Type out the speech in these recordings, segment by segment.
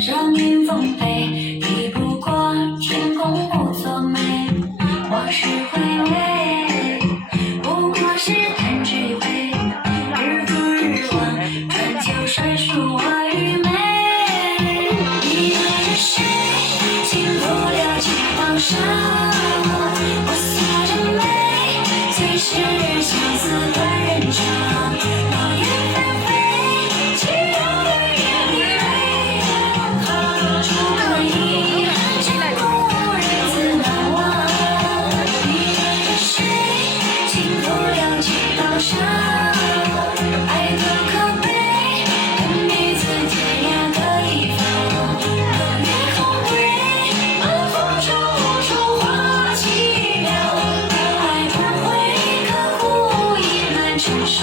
声音丰沛，抵不过天公不作美。往事回味，不过是弹指一挥，日复日望，春秋衰数我与美。你爱着谁，进不了几道伤。我洒着泪，最是相思断人肠。落叶纷飞，轻柔的眼里泪两行。出可以，真故人自难忘。你爱着谁，进不了几道伤。爱多可悲，跟彼此天涯各一方。冷月红归，满风中无处话凄凉。爱不会刻骨，已难成伤。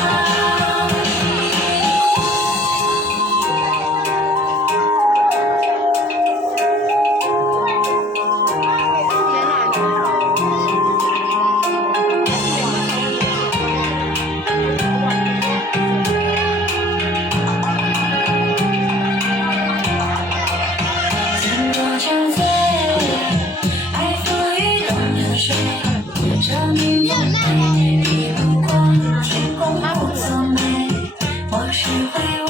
怎么沉醉？爱浮于东流水，声音丰沛，抵不过天公不作美。往事回味，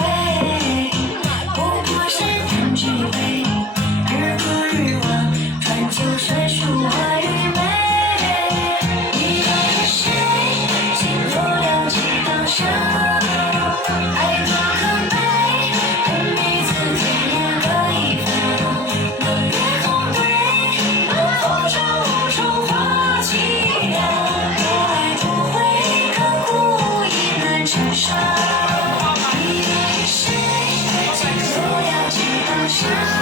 不过是弹指一挥，日复日望，春秋衰数我与美。你爱着谁，进不了几道伤。爱多可悲，跟彼此天涯各一方。冷月红归，满风中无处话凄凉。爱不会刻骨，已难成伤。你爱着谁，进不了几道伤。